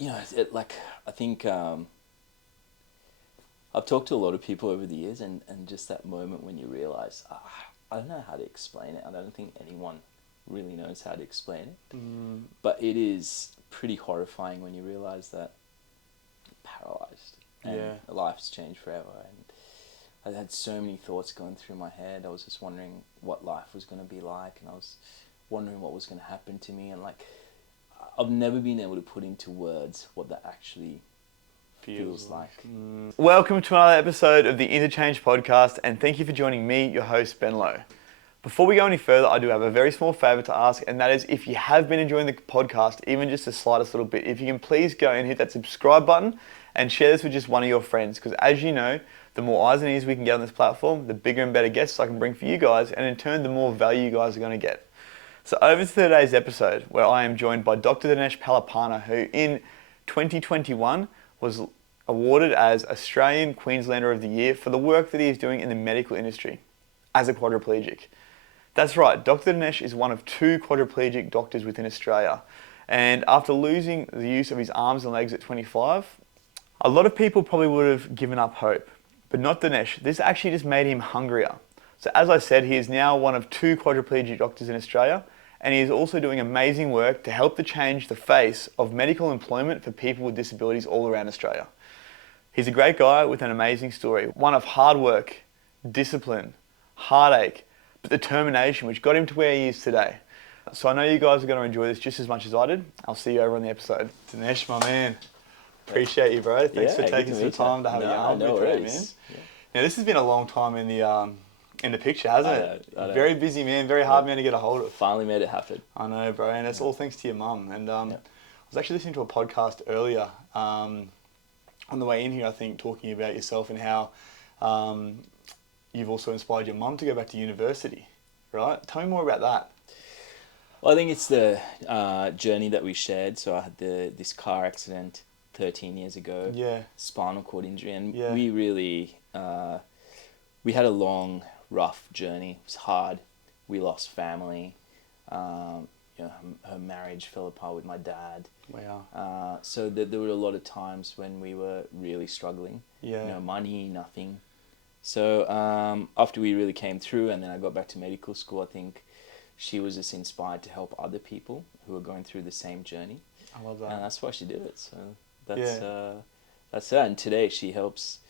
I think I've talked to a lot of people over the years, and just that moment when you realise, I don't know how to explain it. I don't think anyone really knows how to explain it. But it is pretty horrifying when you realise that you're paralysed and life's changed forever. And I had so many thoughts going through my head. I was just wondering what life was going to be like, and I was wondering what was going to happen to me. And I've never been able to put into words what that actually feels like. Welcome to another episode of the Interchange Podcast, and thank you for joining me, your host, Ben Lowe. Before we go any further, I do have a very small favour to ask, and that is if you have been enjoying the podcast, even just the slightest little bit, if you can please go and hit that subscribe button and share this with just one of your friends, because as you know, the more eyes and ears we can get on this platform, the bigger and better guests I can bring for you guys, and in turn, the more value you guys are going to get. So over to today's episode, where I am joined by Dr. Dinesh Palipana, who in 2021 was awarded as Australian Queenslander of the Year for the work that he is doing in the medical industry as a quadriplegic. That's right, Dr. Dinesh is one of 2 quadriplegic doctors within Australia. And after losing the use of his arms and legs at 25, a lot of people probably would have given up hope. But not Dinesh. This actually just made him hungrier. So as I said, he is now one of 2 quadriplegic doctors in Australia, and he is also doing amazing work to help to change the face of medical employment for people with disabilities all around Australia. He's a great guy with an amazing story, one of hard work, discipline, heartache, but determination, which got him to where he is today. So I know you guys are going to enjoy this just as much as I did. I'll see you over on the episode. Dinesh, my man, appreciate you, bro. Thanks for taking some time to have a yarn with me, man. Yeah. Now this has been a long time in the picture, hasn't it? Very busy man, very hard man to get a hold of. Finally made it happen. I know, bro, and it's all thanks to your mum. And I was actually listening to a podcast earlier on the way in here, I think, talking about yourself and how you've also inspired your mum to go back to university, right? Tell me more about that. Well, I think it's the journey that we shared. So I had this car accident 13 years ago, spinal cord injury, and we really, we had a long, rough journey. It was hard. We lost family. Her marriage fell apart with my dad. Wow. So there were a lot of times when we were really struggling. No money, nothing. So after we really came through, and then I got back to medical school, I think she was just inspired to help other people who are going through the same journey. I love that. And that's why she did it. So that's that. And today she helps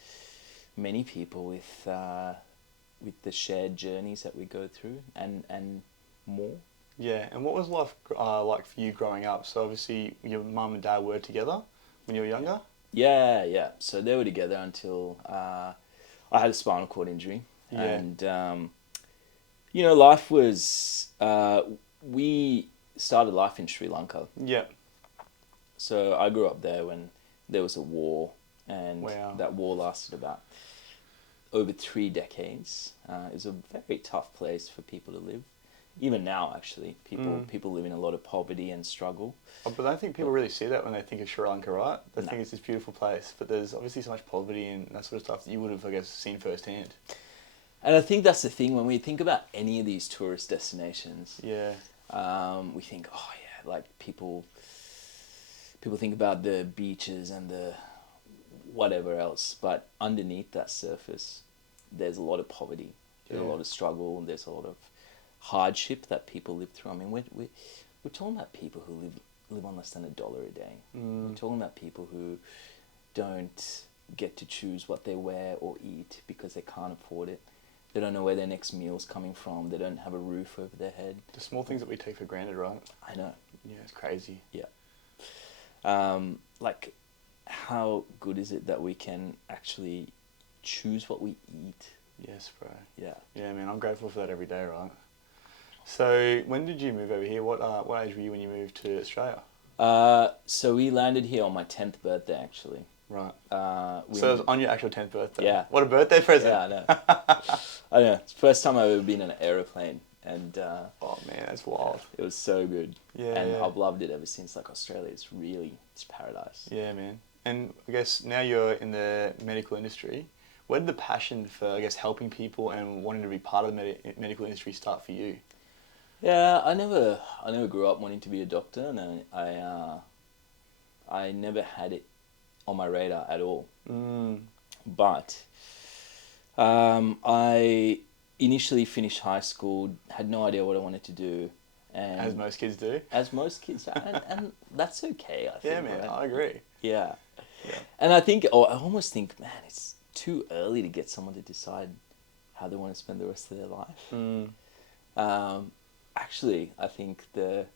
many people with the shared journeys that we go through and more. Yeah, and what was life like for you growing up? So obviously your mum and dad were together when you were younger? Yeah. So they were together until I had a spinal cord injury. Yeah. And, life was... we started life in Sri Lanka. Yeah. So I grew up there when there was a war, and that war lasted about over 3 decades. It was a very tough place for people to live. Even now, actually, people live in a lot of poverty and struggle. Oh, but I don't think people really see that when they think of Sri Lanka, right? They think it's this beautiful place, but there's obviously so much poverty and that sort of stuff that you would have, I guess, seen firsthand. And I think that's the thing, when we think about any of these tourist destinations, we think, people think about the beaches and the whatever else, but underneath that surface, there's a lot of poverty, there's a lot of struggle, there's a lot of hardship that people live through. I mean, we're talking about people who live on less than $1 a day. We're talking about people who don't get to choose what they wear or eat because they can't afford it. They don't know where their next meal's coming from. They don't have a roof over their head. The small things that we take for granted, right? I know. Yeah, it's crazy. Yeah. How good is it that we can actually choose what we eat? Yes, bro. Yeah. Yeah, man, I'm grateful for that every day, right? So when did you move over here? What age were you when you moved to Australia? So we landed here on my 10th birthday, actually. Right. So it was on your actual 10th birthday? Yeah. What a birthday present. Yeah, I know. I know. It's the first time I've ever been in an aeroplane. And oh man, that's wild. It was so good. Yeah. And I've loved it ever since. Like, Australia, it's paradise. Yeah, man. And I guess now you're in the medical industry. Where did the passion for, I guess, helping people and wanting to be part of the medical industry start for you? Yeah, I never grew up wanting to be a doctor, and I I never had it on my radar at all. But I initially finished high school, had no idea what I wanted to do. And as most kids do. As most kids do. And that's okay, I think. Yeah, man, right? I agree. Yeah. Yeah. And I think, or I almost think, man, it's too early to get someone to decide how they want to spend the rest of their life. Actually, I think there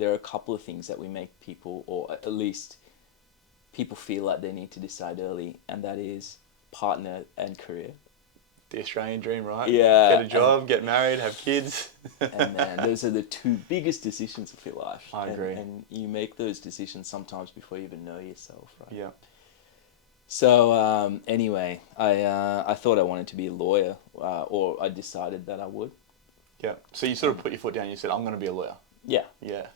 are a couple of things that we make people, or at least people feel like they need to decide early, and that is partner and career. The Australian dream, right? Yeah. Get a job, get married, have kids. And man, those are the two biggest decisions of your life. I agree. And you make those decisions sometimes before you even know yourself, right? Yeah. So anyway, I thought I wanted to be a lawyer, or I decided that I would. Yeah. So you sort of put your foot down and you said, I'm going to be a lawyer. Yeah. Yeah.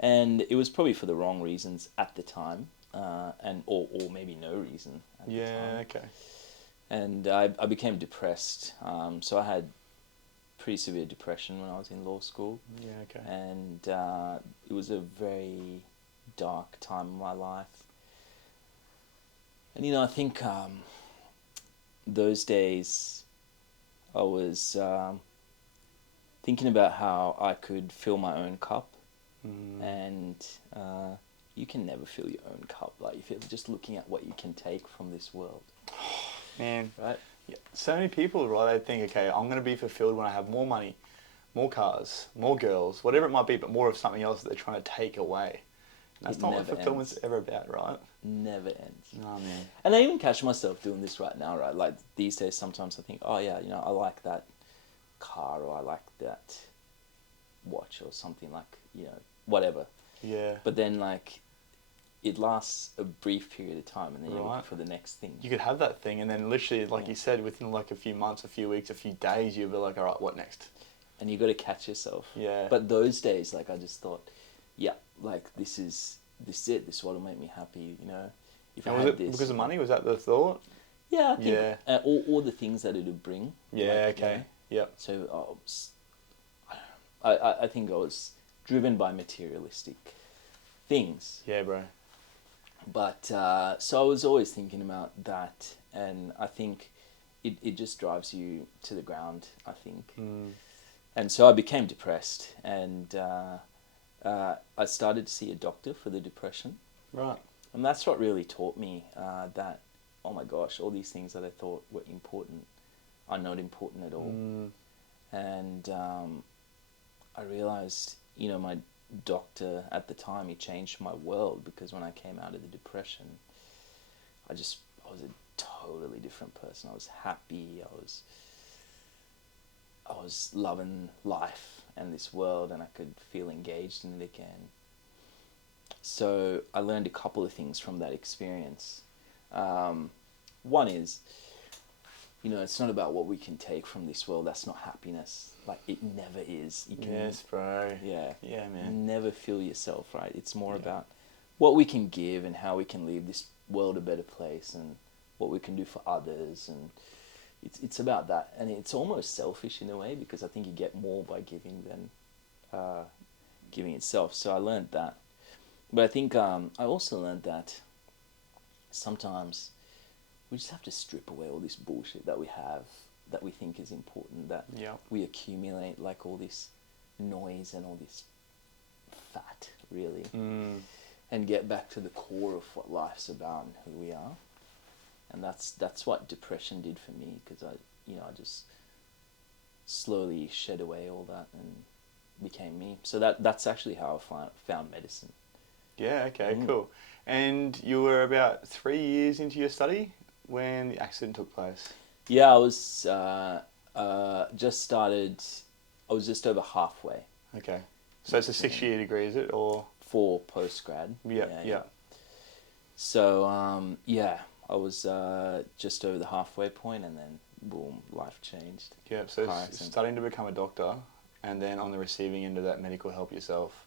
And it was probably for the wrong reasons at the time, or maybe no reason at the time. Yeah, okay. And I became depressed. So I had pretty severe depression when I was in law school. Yeah, okay. And it was a very dark time in my life. And, I think those days I was thinking about how I could fill my own cup. And you can never fill your own cup. Like, if you're just looking at what you can take from this world. Man, right? Yeah. So many people, right, they think, okay, I'm going to be fulfilled when I have more money, more cars, more girls, whatever it might be, but more of something else that they're trying to take away. And that's not what fulfillment's ever about, right? Never ends. No, man. And I even catch myself doing this right now, right? Like, these days, sometimes I think, oh, yeah, I like that car, or I like that watch, or something, like, whatever. Yeah. But then, like, it lasts a brief period of time, and then you're looking for the next thing. You could have that thing, and then literally, like you said, within like a few months, a few weeks, a few days, you'll be like, all right, what next? And you got to catch yourself. Yeah. But those days, like, I just thought, yeah, like, this is it. This is what'll make me happy, If and was it this, because of money? Was that the thought? Yeah, I think, all the things that it'd bring. Yeah, like, okay. Yeah. So I think I was driven by materialistic things. Yeah, bro. But so I was always thinking about that, and I think it just drives you to the ground, I think. And so I became depressed, and I started to see a doctor for the depression. Right. And that's what really taught me that, oh my gosh, all these things that I thought were important are not important at all. And I realized, my doctor at the time, he changed my world, because when I came out of the depression, I was a totally different person. I was happy. I was loving life and this world, and I could feel engaged in it again. So I learned a couple of things from that experience. One is, it's not about what we can take from this world. That's not happiness. Like, it never is. Yes, bro. Yeah. Yeah, man. Never feel yourself, right? It's more about what we can give and how we can leave this world a better place, and what we can do for others. And it's about that. And it's almost selfish in a way, because I think you get more by giving than giving itself. So I learned that. But I think I also learned that sometimes we just have to strip away all this bullshit that we have, that we think is important, that we accumulate, like all this noise and all this fat, really, and get back to the core of what life's about and who we are. And that's what depression did for me, because I just slowly shed away all that and became me. So that's actually how I found medicine. Yeah, okay, cool. And you were about 3 years into your study when the accident took place? Yeah, I was just started. I was just over halfway. Okay, so it's a 6-year degree, is it, or 4 postgrad? Yeah. So I was just over the halfway point, and then boom, life changed. Yeah, so starting to become a doctor, and then on the receiving end of that, medical help yourself.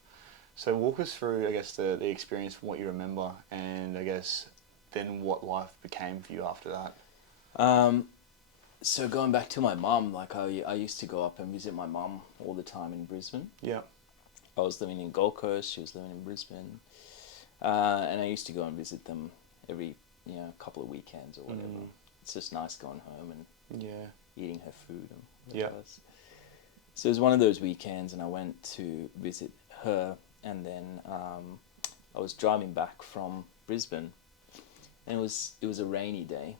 So walk us through, I guess, the experience from what you remember, and I guess then what life became for you after that. So going back to my mum, like I used to go up and visit my mum all the time in Brisbane. Yeah. I was living in Gold Coast, she was living in Brisbane. And I used to go and visit them every, couple of weekends or whatever. It's just nice going home and eating her food and whatever. So it was one of those weekends, and I went to visit her, and then I was driving back from Brisbane, and it was a rainy day.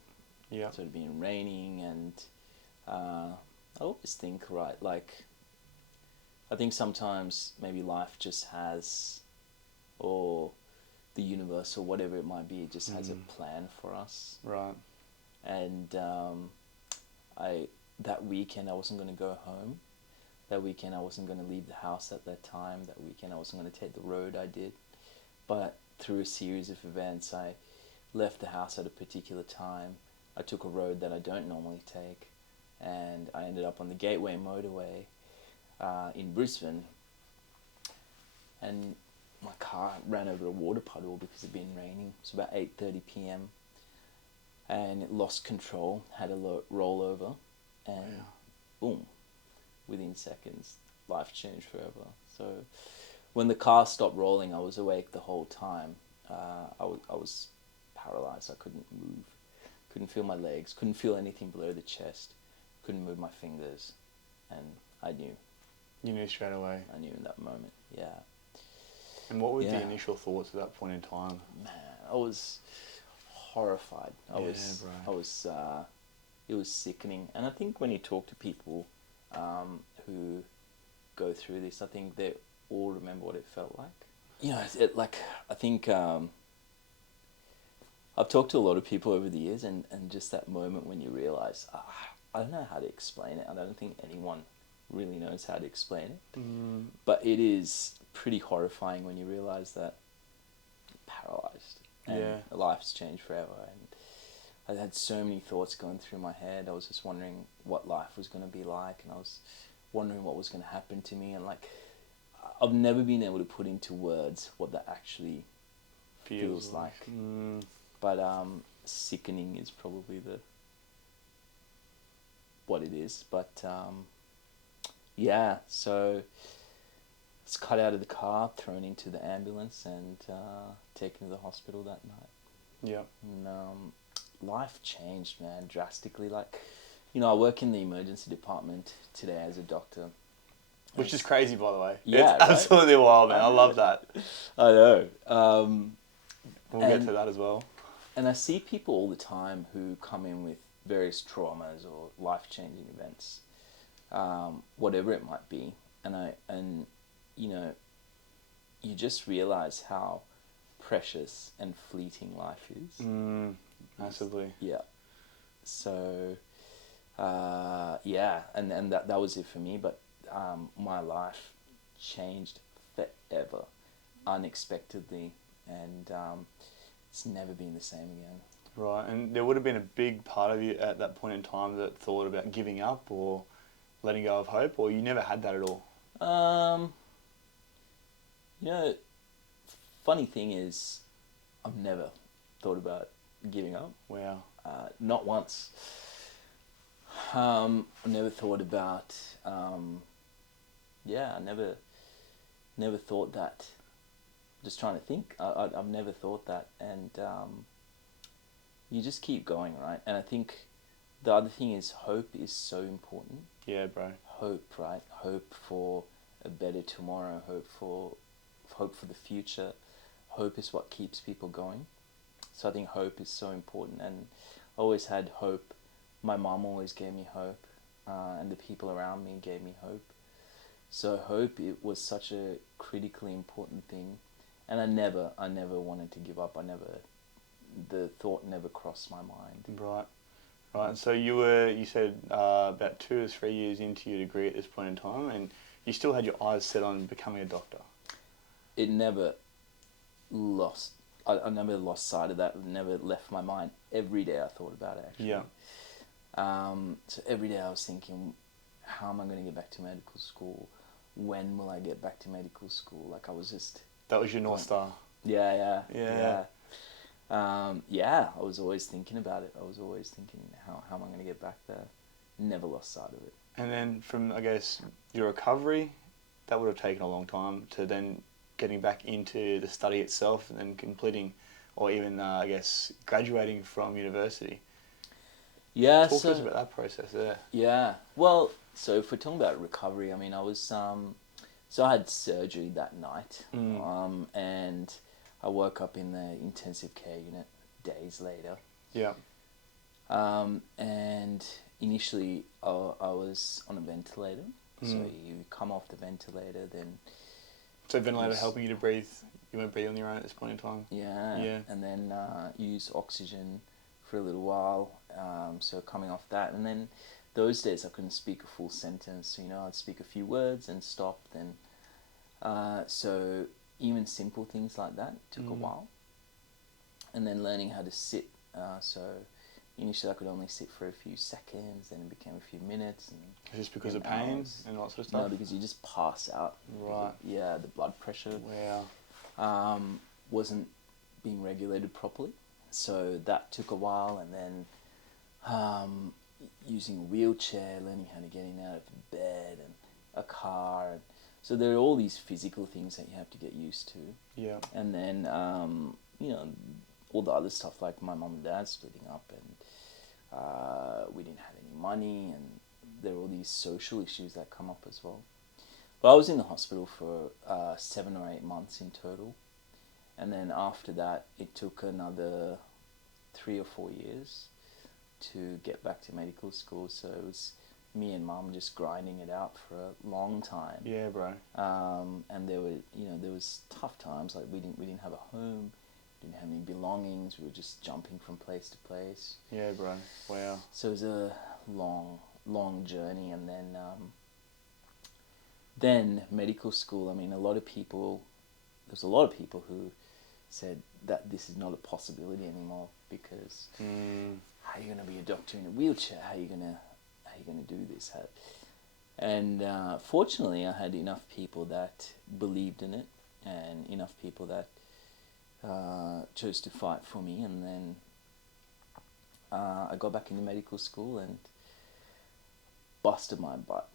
Yeah. So it had been raining, and I always think, right, like, I think sometimes maybe life just has, or the universe or whatever it might be, it just has a plan for us. Right. And that weekend I wasn't going to go home. That weekend I wasn't going to leave the house at that time. That weekend I wasn't going to take the road I did. But through a series of events, I left the house at a particular time. I took a road that I don't normally take, and I ended up on the Gateway motorway in Brisbane, and my car ran over a water puddle because it'd been raining. It was about 8:30 p.m. and it lost control, had a rollover, and boom, within seconds, life changed forever. So when the car stopped rolling, I was awake the whole time. I was paralyzed. I couldn't move, couldn't feel my legs, couldn't feel anything below the chest, couldn't move my fingers, and I knew. You knew straight away? I knew in that moment, yeah. And what were the initial thoughts at that point in time? Man, I was horrified. It was sickening. And I think when you talk to people who go through this, I think they all remember what it felt like. I think I've talked to a lot of people over the years, and just that moment when you realize, I don't know how to explain it. I don't think anyone really knows how to explain it. But it is pretty horrifying when you realize that you're paralyzed and life's changed forever. And I had so many thoughts going through my head. I was just wondering what life was going to be like, and I was wondering what was going to happen to me, and like, I've never been able to put into words what that actually feels like. But sickening is probably what it is. But so it's cut out of the car, thrown into the ambulance, and taken to the hospital that night. Yeah. And life changed, man, drastically. Like, I work in the emergency department today as a doctor. Which is crazy, by the way. Yeah, it's absolutely wild, man. I love that. I know. We'll get to that as well. And I see people all the time who come in with various traumas or life-changing events, whatever it might be. And you just realize how precious and fleeting life is. Massively. Yeah. So, and that was it for me. But my life changed forever, unexpectedly, and it's never been the same again. Right, and there would have been a big part of you at that point in time that thought about giving up or letting go of hope, or you never had that at all? Funny thing is, I've never thought about giving up. Wow. Not once. I never thought about, I never thought that. Just trying to think. I've never thought that. And you just keep going, right? And I think the other thing is hope is so important. Yeah, bro. Hope, right? Hope for a better tomorrow. Hope for the future. Hope is what keeps people going. So I think hope is so important. And I always had hope. My mom always gave me hope. And the people around me gave me hope. So hope, it was such a critically important thing. And I never wanted to give up. The thought never crossed my mind. Right. And so you said about 2 or 3 years into your degree at this point in time, and you still had your eyes set on becoming a doctor. It never lost. I never lost sight of that. It never left my mind. Every day I thought about it, actually. Yeah. So every day I was thinking, how am I going to get back to medical school? When will I get back to medical school? Like, I was just... That was your North Star. Yeah. I was always thinking about it. I was always thinking, how am I going to get back there? Never lost sight of it. And then from, I guess, your recovery, that would have taken a long time to then getting back into the study itself and then completing, or even I guess graduating from university. Yeah. Talk to us about that process there. Yeah. Well, so if we're talking about recovery, I mean, I was so I had surgery that night, and I woke up in the intensive care unit days later. Yeah. And initially I was on a ventilator. So you come off the ventilator, then... So ventilator helping you to breathe. You won't breathe on your own at this point in time. Yeah. Yeah. And then use oxygen for a little while. So coming off that, and then those days I couldn't speak a full sentence. You know, I'd speak a few words and stop. Then, so even simple things like that took a while. And then learning how to sit. So initially I could only sit for a few seconds, then it became a few minutes. And is this because of pain and all that sort of stuff? No, because you just pass out. Right. The blood pressure. Wow. Wasn't being regulated properly. So that took a while, and then using a wheelchair, learning how to get in and out of bed, and a car. And so there are all these physical things that you have to get used to. Yeah. And then, all the other stuff, like my mum and dad splitting up, and we didn't have any money, and there were all these social issues that come up as well. But I was in the hospital for 7 or 8 months in total. And then after that, it took another 3 or 4 years to get back to medical school. So it was me and mum just grinding it out for a long time. Yeah, bro. And there was tough times. Like we didn't have a home, didn't have any belongings. We were just jumping from place to place. Yeah, bro. Wow. So it was a long journey. And then medical school. I mean, there's a lot of people who said that this is not a possibility anymore, because how are you going to be a doctor in a wheelchair? How are you going to do this? And fortunately, I had enough people that believed in it, and enough people that chose to fight for me. And then I got back into medical school and busted my butt.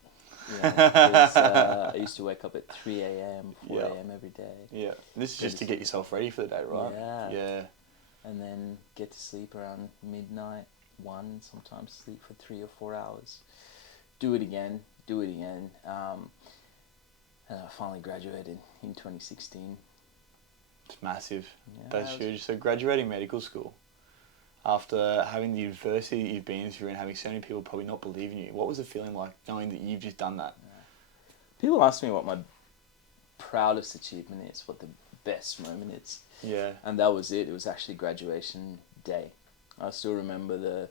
I used to wake up at 3 a.m, 4 a.m. every day. Yeah. This is just to get yourself ready for the day, right? Yeah. And then get to sleep around midnight, 1, sometimes sleep for 3 or 4 hours. Do it again. And I finally graduated in 2016. It's massive. Yeah, that's huge. So graduating medical school, after having the adversity you've been through and having so many people probably not believe in you, what was it feeling like knowing that you've just done that? Yeah. People ask me what my proudest achievement is, what the best moment is. Yeah. And that was it. It was actually graduation day. I still remember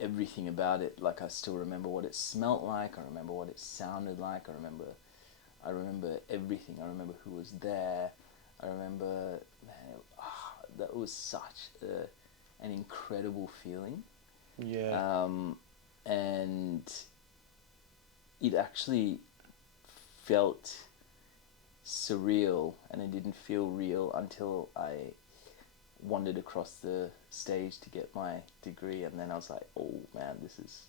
everything about it. Like, I still remember what it smelt like. I remember what it sounded like. I remember everything. I remember who was there. I remember, that was such an incredible feeling. Yeah. And it actually felt surreal, and it didn't feel real until I wandered across the stage to get my degree, and then I was like, oh man, this is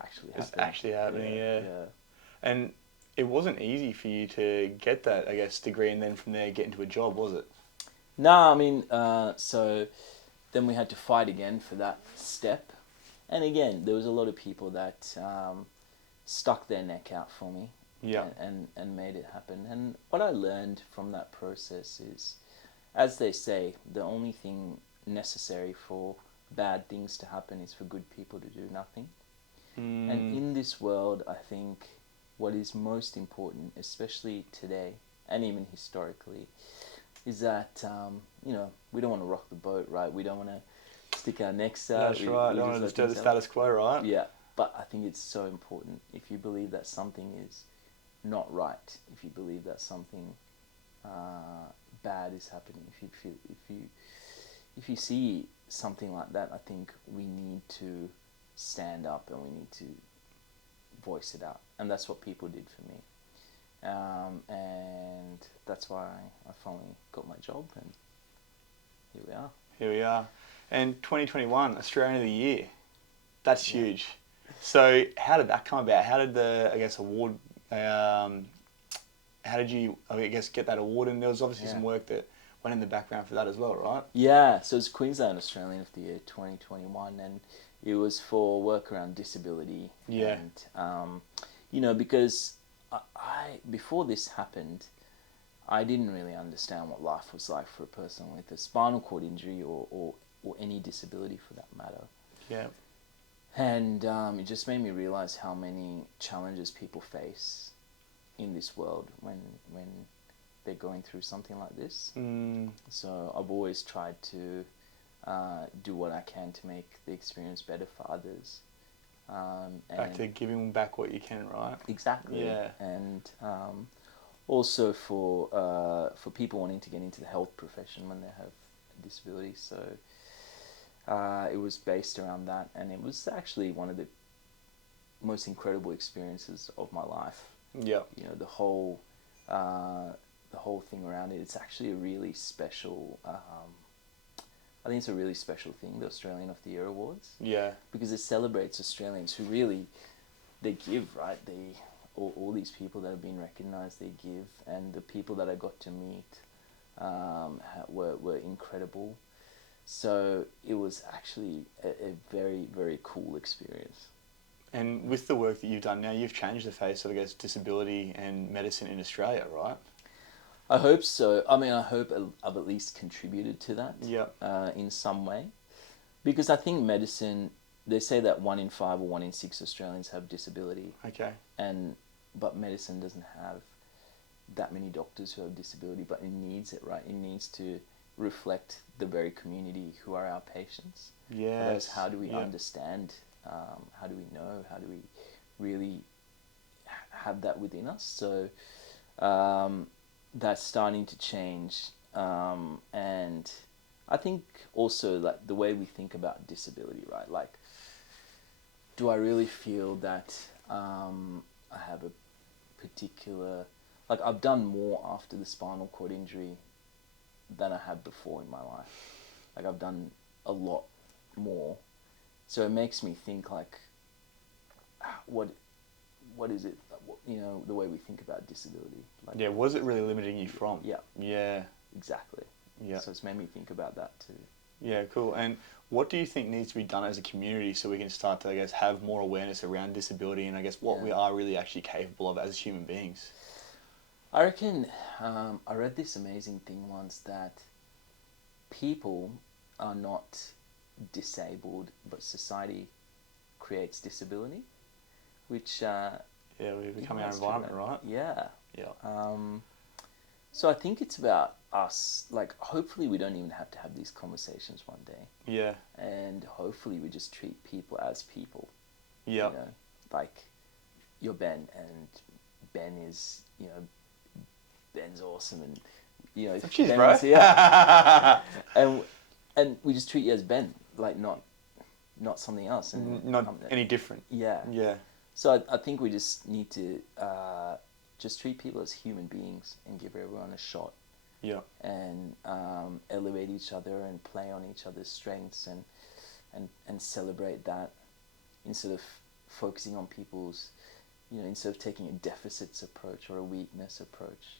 actually happening. It's actually happening, yeah. And it wasn't easy for you to get that, I guess, degree, and then from there get into a job, was it? No, I mean, so then we had to fight again for that step. And again, there was a lot of people that stuck their neck out for me. Yeah. And made it happen. And what I learned from that process is, as they say, the only thing necessary for bad things to happen is for good people to do nothing. And in this world, I think what is most important, especially today and even historically, is that we don't want to rock the boat, right? We don't want to stick our necks out. That's right. We don't want to disturb the status quo, right? Yeah, but I think it's so important. If you believe that something is not right, if you believe that something bad is happening, if you see something like that, I think we need to stand up and we need to voice it out, and that's what people did for me. And that's why I finally got my job, and here we are. Here we are. And 2021, Australian of the Year. That's huge. So how did that come about? How did the, I guess, award, how how did you, I guess, get that award? And there was obviously some work that went in the background for that as well, right? Yeah, so it's Queensland Australian of the Year 2021, and it was for work around disability. Yeah. And, you know, because I before this happened, I didn't really understand what life was like for a person with a spinal cord injury or any disability for that matter. Yeah. And it just made me realize how many challenges people face in this world when they're going through something like this. So I've always tried to do what I can to make the experience better for others. Back to giving back what you can, right? Exactly. Yeah. And also for people wanting to get into the health profession when they have a disability. So it was based around that, and it was actually one of the most incredible experiences of my life. Yeah. You know, the whole thing around it. It's actually a really special. I think it's a really special thing, the Australian of the Year Awards. Yeah. Because it celebrates Australians who really, they give, right? All these people that have been recognised, they give, and the people that I got to meet were incredible. So it was actually a very, very cool experience. And with the work that you've done now, you've changed the face of, I guess, disability and medicine in Australia, right? I hope so. I mean, I hope I've at least contributed to that. Yeah. In some way. Because I think medicine, they say that 1 in 5 or 1 in 6 Australians have disability. Okay. But medicine doesn't have that many doctors who have disability, but it needs it, right? It needs to reflect the very community who are our patients. Yes. How do we understand? How do we know? How do we really have that within us? So that's starting to change. And I think also like the way we think about disability, right? Like, do I really feel that I have a particular... Like, I've done more after the spinal cord injury than I have before in my life. Like, I've done a lot more. So it makes me think, like, what is it, you know, the way we think about disability. Like, yeah, was it really limiting you from? Yeah. Yeah. Exactly. Yeah. So it's made me think about that too. Yeah, cool. And what do you think needs to be done as a community so we can start to, I guess, have more awareness around disability and, I guess, what we are really actually capable of as human beings? I reckon, I read this amazing thing once that people are not disabled, but society creates disability, which... yeah, we become our environment, right? Yeah. Yeah. So I think it's about us, like, hopefully we don't even have to have these conversations one day. Yeah. And hopefully we just treat people as people. Yeah. You know, like, you're Ben, and Ben is, you know, Ben's awesome, and, you know... Cheers, Ben bro. is, yeah. and we just treat you as Ben, like, not something else. And not any different. Yeah. Yeah. So I think we just need to just treat people as human beings and give everyone a shot. Yeah. And elevate each other and play on each other's strengths and celebrate that, instead of focusing on people's, you know, instead of taking a deficits approach or a weakness approach,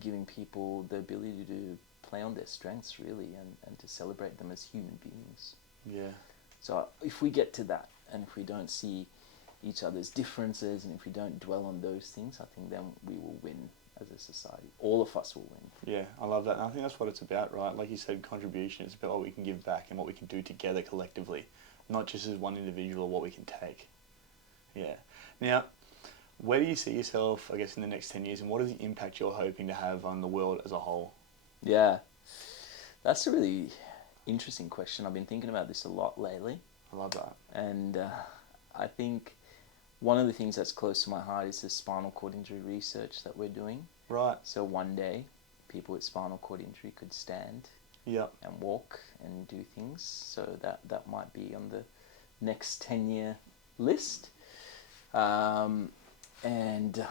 giving people the ability to play on their strengths really and to celebrate them as human beings. Yeah. So if we get to that, and if we don't see each other's differences, and if we don't dwell on those things, I think then we will win as a society. All of us will win. Yeah, I love that. And I think that's what it's about, right? Like you said, contribution. It's about what we can give back and what we can do together collectively, not just as one individual or what we can take. Yeah. Now, where do you see yourself, I guess, in the next 10 years, and what is the impact you're hoping to have on the world as a whole? Yeah, that's a really interesting question. I've been thinking about this a lot lately. I love that. And I think one of the things that's close to my heart is the spinal cord injury research that we're doing. Right. So one day, people with spinal cord injury could stand and walk and do things. So that might be on the next 10-year list. And I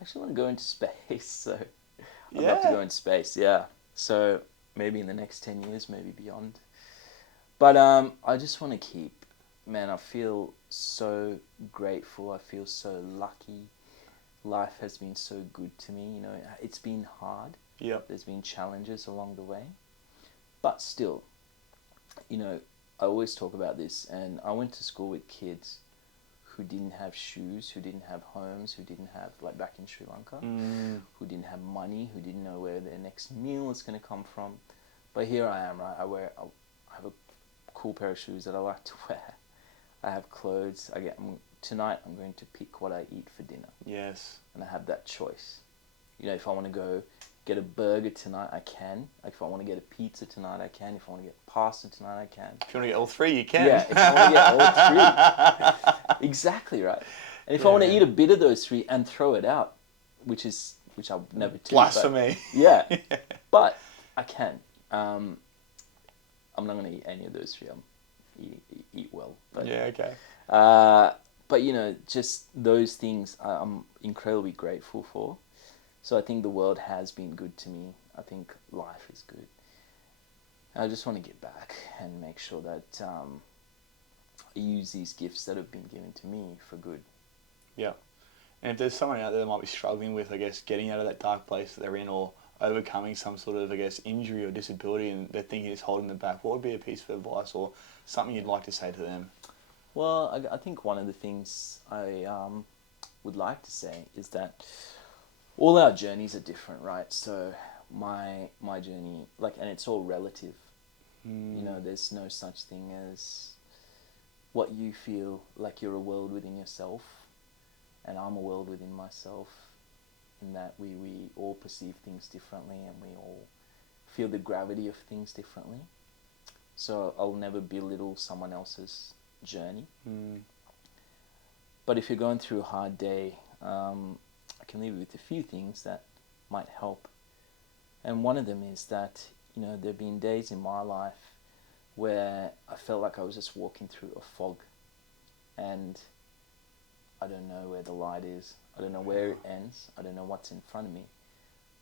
actually want to go into space, so I'd love to go into space, yeah. So maybe in the next 10 years, maybe beyond. But I just want to keep, man, I feel so grateful, I feel so lucky life has been so good to me. You know, it's been hard. Yep. There's been challenges along the way. But still, you know, I always talk about this, and I went to school with kids who didn't have shoes, who didn't have homes, who didn't have, like back in Sri Lanka, who didn't have money, who didn't know where their next meal is going to come from. But here I am, right? I have a cool pair of shoes that I like to wear. I have clothes. Tonight I'm going to pick what I eat for dinner. Yes. And I have that choice. You know, if I want to go get a burger tonight, I can. Like if I want to get a pizza tonight, I can. If I want to get pasta tonight, I can. If you want to get all three, you can. Yeah, if I want to get all three. Exactly right. And if I want to eat a bit of those three and throw it out, which I'll never do. Blasphemy. Yeah. But I can. I'm not going to eat any of those three. Eat well. But, yeah, okay. But, you know, just those things I'm incredibly grateful for. So I think the world has been good to me. I think life is good. I just want to get back and make sure that I use these gifts that have been given to me for good. Yeah. And if there's someone out there that might be struggling with, I guess, getting out of that dark place that they're in, or overcoming some sort of, I guess, injury or disability, and they're thinking it's holding them back, what would be a piece of advice or something you'd like to say to them? Well, I think one of the things I would like to say is that all our journeys are different, right? So my journey, and it's all relative. You know, there's no such thing as what you feel like you're a world within yourself, and I'm a world within myself, in that we all perceive things differently, and we all feel the gravity of things differently. So I'll never belittle someone else's journey. But if you're going through a hard day, I can leave you with a few things that might help. And one of them is that, you know, there have been days in my life where I felt like I was just walking through a fog, and I don't know where the light is. I don't know where it ends. I don't know what's in front of me.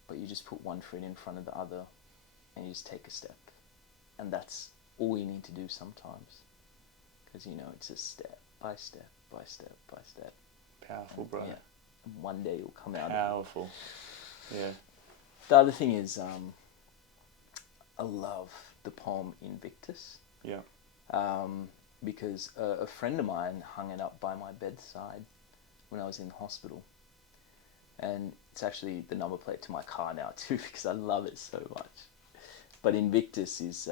But you just put one foot in front of the other, and you just take a step. And that's all you need to do sometimes. Because, you know, it's just step by step by step by step. Powerful, bro. Yeah. And one day you'll come out Powerful. of it. Yeah. The other thing is, I love the poem Invictus. Yeah. Because a friend of mine hung it up by my bedside when I was in hospital. And it's actually the number plate to my car now too, because I love it so much. But Invictus is,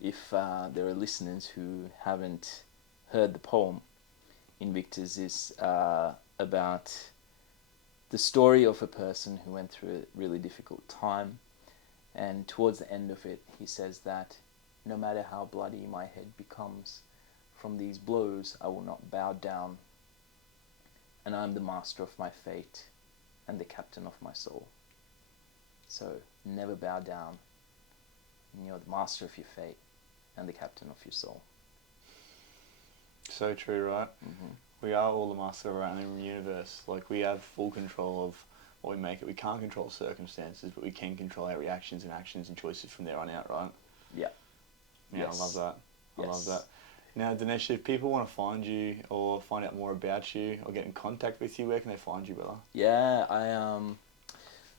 if there are listeners who haven't heard the poem, Invictus is about the story of a person who went through a really difficult time. And towards the end of it, he says that no matter how bloody my head becomes from these blows, I will not bow down. And I am the master of my fate and the captain of my soul. So never bow down. And you're the master of your fate and the captain of your soul. So true, right? Mm-hmm. We are all the master of our own universe. Like, we have full control of what we make it. We can't control circumstances, but we can control our reactions and actions and choices from there on out, right? Yeah. Yeah, Yes. I love that. I love Yes. that. Now, Dinesh, if people want to find you or find out more about you or get in contact with you, where can they find you, brother? Yeah, I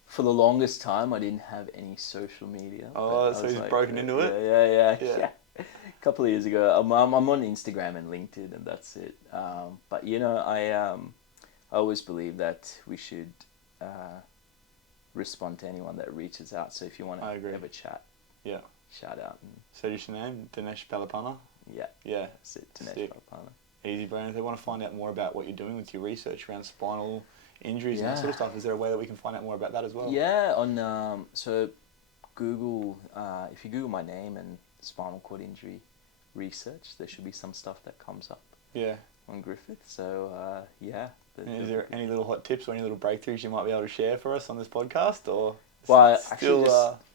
for the longest time I didn't have any social media. Oh, so he's broken into it? Yeah. A couple of years ago, I'm on Instagram and LinkedIn, and that's it. But you know, I always believe that we should respond to anyone that reaches out. So if you want to have a chat, yeah, shout out. And so just your name, Dinesh Palipana? Yeah. Yeah. That's it, Dinesh Palipana. Easy, Brandon. If they want to find out more about what you're doing with your research around spinal injuries and that sort of stuff, is there a way that we can find out more about that as well? Yeah, on so Google, if you Google my name and spinal cord injury research, there should be some stuff that comes up. Yeah. On Griffith. So yeah. Is there any little hot tips or any little breakthroughs you might be able to share for us on this podcast, or? Well, actually,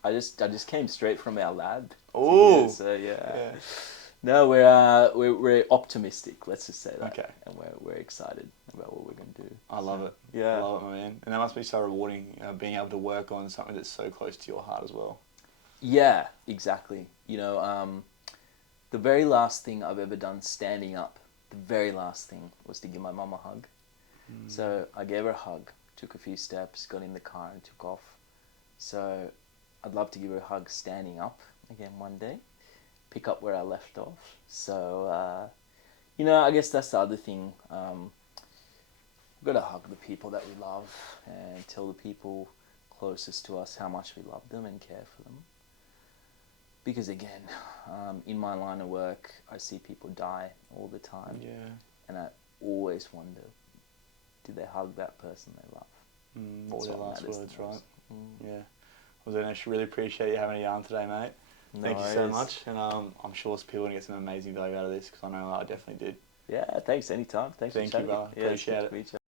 I just came straight from our lab. Oh. So yeah. No, we're optimistic. Let's just say that. Okay. And we're excited about what we're going to do. I love it. Yeah. I love it, my man. And that must be so rewarding, being able to work on something that's so close to your heart as well. Yeah, exactly. You know, the very last thing I've ever done standing up, the very last thing was to give my mum a hug. So I gave her a hug, took a few steps, got in the car and took off. So I'd love to give her a hug standing up again one day, pick up where I left off. So, I guess that's the other thing. We've got to hug the people that we love and tell the people closest to us how much we love them and care for them. Because again, in my line of work, I see people die all the time. Yeah. And I always wonder, do they hug that person they love? What were their last words, right? Yeah. Well, Dinesh, really appreciate you having a yarn today, mate. Thank you so much. And I'm sure people are going to get some amazing value out of this, because I know I definitely did. Yeah, thanks. Anytime. Thank you, brother. Yeah, appreciate it.